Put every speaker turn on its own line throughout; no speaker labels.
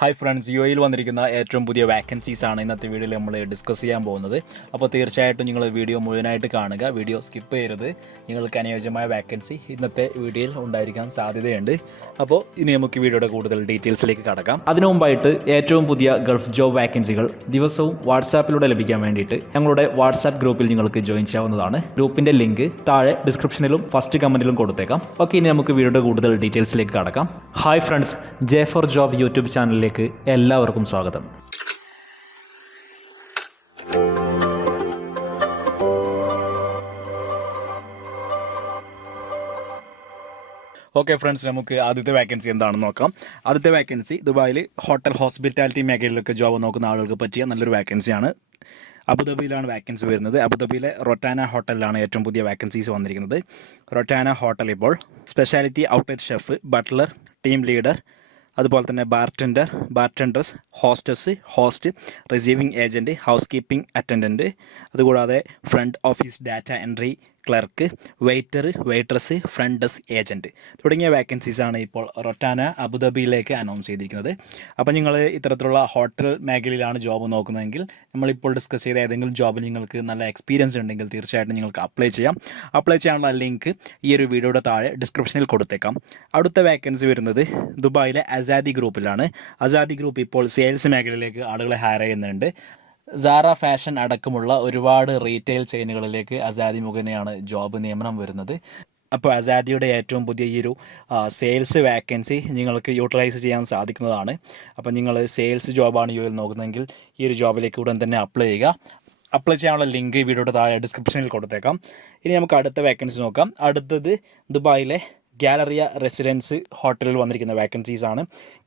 Hi friends U എയിൽ വന്നിരിക്കുന്ന ഏറ്റവും പുതിയ വാക്കൻസീസ് ആണ് ഇന്നത്തെ വീഡിയോയിൽ നമ്മൾ ഡിസ്കസ് ചെയ്യാൻ പോകുന്നത്. അപ്പോൾ തീർച്ചയായിട്ടും നിങ്ങൾ വീഡിയോ മുഴുവനായിട്ട് കാണുക. വീഡിയോ സ്കിപ്പ് ചെയ്യരുത്. നിങ്ങൾക്ക് അനുയോജ്യമായ വാക്കൻസി ഇന്നത്തെ വീഡിയോയിൽ ഉണ്ടായിരിക്കാൻ സാധ്യതയുണ്ട്. അപ്പോൾ ഇനി നമുക്ക് വീഡിയോയുടെ കൂടുതൽ ഡീറ്റെയിൽസിലേക്ക് കടക്കാം. അതിനു മുമ്പായിട്ട് ഏറ്റവും പുതിയ ഗൾഫ് ജോബ് വാക്കൻസികൾ ദിവസവും വാട്സാപ്പിലൂടെ ലഭിക്കാൻ വേണ്ടിയിട്ട് ഞങ്ങളുടെ വാട്സാപ്പ് ഗ്രൂപ്പിൽ നിങ്ങൾക്ക് ജോയിൻ ചെയ്യാവുന്നതാണ്. ഗ്രൂപ്പിന്റെ ലിങ്ക് താഴെ ഡിസ്ക്രിപ്ഷനിലും ഫസ്റ്റ് കമന്റിലും കൊടുത്തേക്കാം. ഓക്കെ ഇനി നമുക്ക് വീഡിയോയുടെ കൂടുതൽ ഡീറ്റെയിൽസിലേക്ക് കടക്കാം. Hi friends J for job YouTube ചാനലിലേക്ക് എല്ലാവർക്കും സ്വാഗതം. ഓക്കെ ഫ്രണ്ട്സ് നമുക്ക് ആദ്യത്തെ വാക്കൻസി എന്താണെന്ന് നോക്കാം. ആദ്യത്തെ വാക്കൻസി ദുബായിൽ ഹോട്ടൽ ഹോസ്പിറ്റാലിറ്റി മേഖലയിലൊക്കെ ജോബ് നോക്കുന്ന ആളുകൾക്ക് പറ്റിയ നല്ലൊരു വാക്കൻസിയാണ് അബുദാബിയിലാണ് വാക്കൻസി വരുന്നത്. അബുദാബിയിലെ റൊട്ടാന ഹോട്ടലിലാണ് ഏറ്റവും പുതിയ വാക്കൻസീസ് വന്നിരിക്കുന്നത്. റൊട്ടാന ഹോട്ടൽ ഇപ്പോൾ speciality outlet chef butler team leader അതുപോലെ തന്നെ bartender bartenders hostess host receiving agent housekeeping attendant അതുകൂടാതെ front office data entry clerk waiter waitress front desk agent തുടങ്ങിയ വേക്കൻസീസാണ് ഇപ്പോൾ റൊട്ടാന അബുദാബിയിലേക്ക് അനൗൺസ് ചെയ്തിരിക്കുന്നത്. അപ്പോൾ നിങ്ങൾ ഇത്തരത്തിലുള്ള ഹോട്ടൽ മേഖലയിലാണ് ജോബ് നോക്കുന്നതെങ്കിൽ നമ്മളിപ്പോൾ ഡിസ്കസ് ചെയ്ത ഏതെങ്കിലും ജോബിൽ നിങ്ങൾക്ക് നല്ല എക്സ്പീരിയൻസ് ഉണ്ടെങ്കിൽ തീർച്ചയായിട്ടും നിങ്ങൾക്ക് അപ്ലൈ ചെയ്യാം. അപ്ലൈ ചെയ്യാനുള്ള ലിങ്ക് ഈ ഒരു വീഡിയോയുടെ താഴെ ഡിസ്ക്രിപ്ഷനിൽ കൊടുത്തേക്കാം. അടുത്ത വേക്കൻസി വരുന്നത് ദുബായിലെ അസാദി ഗ്രൂപ്പിലാണ്. അസാദി ഗ്രൂപ്പ് ഇപ്പോൾ സെയിൽസ് മേഖലയിലേക്ക് ആളുകളെ ഹയർ ചെയ്യുന്നുണ്ട്. സാറ ഫാഷൻ അടക്കമുള്ള ഒരുപാട് റീറ്റെയിൽ ചെയിനുകളിലേക്ക് അസാദി മുഖേനയാണ് ജോബ് നിയമനം വരുന്നത്. അപ്പോൾ അസാദിയുടെ ഏറ്റവും പുതിയ ഈ ഒരു സെയിൽസ് വാക്കൻസി നിങ്ങൾക്ക് യൂട്ടിലൈസ് ചെയ്യാൻ സാധിക്കുന്നതാണ്. അപ്പോൾ നിങ്ങൾ സെയിൽസ് ജോബാണ് യു നോക്കുന്നതെങ്കിൽ ഈ ഒരു ജോബിലേക്ക് ഉടൻ തന്നെ അപ്ലൈ ചെയ്യുക. അപ്ലൈ ചെയ്യാനുള്ള ലിങ്ക് വീഡിയോയുടെ താഴെ ഡിസ്ക്രിപ്ഷനിൽ കൊടുത്തേക്കാം. ഇനി നമുക്ക് അടുത്ത വേക്കൻസി നോക്കാം. അടുത്തത് ദുബായിലെ ഗാലറിയ റെസിഡൻസ് ഹോട്ടലിൽ വന്നിരിക്കുന്ന വേക്കൻസീസ് ആണ്.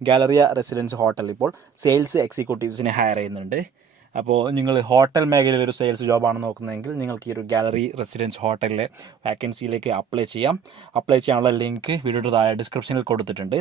ഗാലറിയ റെസിഡൻസ് ഹോട്ടൽ ഇപ്പോൾ സെയിൽസ് എക്സിക്യൂട്ടീവ്സിനെ ഹയർ ചെയ്യുന്നുണ്ട്. അപ്പോൾ നിങ്ങൾ ഹോട്ടൽ മേഖലയിൽ ഒരു സെയിൽസ് ജോബാണ് നോക്കുന്നതെങ്കിൽ നിങ്ങൾക്ക് ഈ ഒരു ഗാലറി റെസിഡൻസ് ഹോട്ടലിലെ വാക്കൻസിയിലേക്ക് അപ്ലൈ ചെയ്യാം. അപ്ലൈ ചെയ്യാനുള്ള ലിങ്ക് വീഡിയോയുടെ താഴെ ഡിസ്ക്രിപ്ഷനിൽ കൊടുത്തിട്ടുണ്ട്.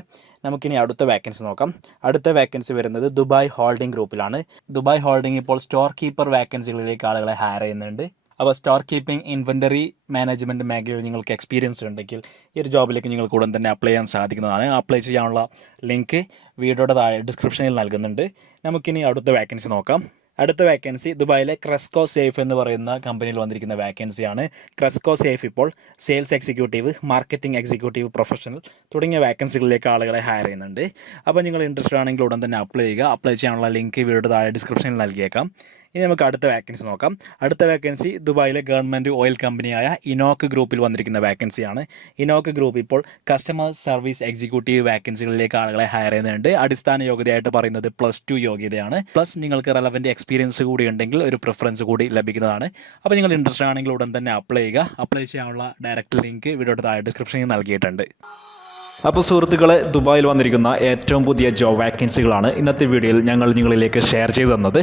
നമുക്കിനി അടുത്ത വാക്കൻസി നോക്കാം. അടുത്ത വാക്കൻസി വരുന്നത് ദുബായ് ഹോൾഡിംഗ് ഗ്രൂപ്പിലാണ് ദുബായ് ഹോൾഡിംഗ് ഇപ്പോൾ സ്റ്റോർ കീപ്പർ വാക്കൻസികളിലേക്ക് ആളുകളെ ഹയർ ചെയ്യുന്നുണ്ട്. അപ്പോൾ സ്റ്റോർ കീപ്പിംഗ് ഇൻവെന്ററി മാനേജ്മെന്റ് മേഖലയിൽ നിങ്ങൾക്ക് എക്സ്പീരിയൻസ് ഉണ്ടെങ്കിൽ ഈ ഒരു ജോബിലേക്ക് നിങ്ങൾക്ക് ഉടൻ തന്നെ അപ്ലൈ ചെയ്യാൻ സാധിക്കുന്നതാണ്. അപ്ലൈ ചെയ്യാനുള്ള ലിങ്ക് വീഡിയോയുടെ താഴെ ഡിസ്ക്രിപ്ഷനിൽ നൽകുന്നുണ്ട്. നമുക്കിനി അടുത്ത വാക്കൻസി നോക്കാം. അടുത്ത വാക്കൻസി ദുബായിലെ ക്രെസ്കോ സേഫ് എന്ന് പറയുന്ന കമ്പനിയിൽ വന്നിരിക്കുന്ന വാക്കൻസിയാണ് ക്രെസ്കോ സേഫ് ഇപ്പോൾ sales executive marketing executive professional തുടങ്ങിയ വാക്കൻസികളിലേക്ക് ആളുകളെ ഹയർ ചെയ്യുന്നുണ്ട്. അപ്പോൾ നിങ്ങൾ ഇൻട്രസ്റ്റഡ് ആണെങ്കിൽ ഉടൻ തന്നെ അപ്ലൈ ചെയ്യുക. അപ്ലൈ ചെയ്യാനുള്ള ലിങ്ക് വീഡിയോയുടെ താഴെ ഡിസ്ക്രിപ്ഷനിൽ നൽകിയേക്കാം. ഇനി നമുക്ക് അടുത്ത വാക്കൻസി നോക്കാം. അടുത്ത വാക്കൻസി ദുബായിലെ ഗവൺമെന്റ് ഓയിൽ കമ്പനിയായ ഇനോക്ക് ഗ്രൂപ്പിൽ വന്നിരിക്കുന്ന വാക്കൻസിയാണ് ഇനോക്ക് ഗ്രൂപ്പ് ഇപ്പോൾ കസ്റ്റമർ സർവീസ് എക്സിക്യൂട്ടീവ് വാക്കൻസികളിലേക്ക് ആളുകളെ ഹയർ ചെയ്യുന്നുണ്ട്. അടിസ്ഥാന യോഗ്യതയായിട്ട് പറയുന്നത് പ്ലസ് ടു യോഗ്യതയാണ്. പ്ലസ് നിങ്ങൾക്ക് റെലവന്റ് എക്സ്പീരിയൻസ് കൂടി ഉണ്ടെങ്കിൽ ഒരു പ്രിഫറൻസ് കൂടി ലഭിക്കുന്നതാണ്. അപ്പോൾ നിങ്ങൾ ഇൻട്രസ്റ്റ് ആണെങ്കിൽ ഉടൻ തന്നെ അപ്ലൈ ചെയ്യുക. അപ്ലൈ ചെയ്യാനുള്ള ഡയറക്റ്റ് ലിങ്ക് വീഡിയോയുടെ താഴെ ഡിസ്ക്രിപ്ഷനിൽ നൽകിയിട്ടുണ്ട്. അപ്പോൾ സുഹൃത്തുക്കളെ ദുബായിൽ വന്നിരിക്കുന്ന ഏറ്റവും പുതിയ ജോബ് വാക്കൻസികളാണ് ഇന്നത്തെ വീഡിയോയിൽ ഞങ്ങൾ നിങ്ങളിലേക്ക് ഷെയർ ചെയ്തു തന്നത്.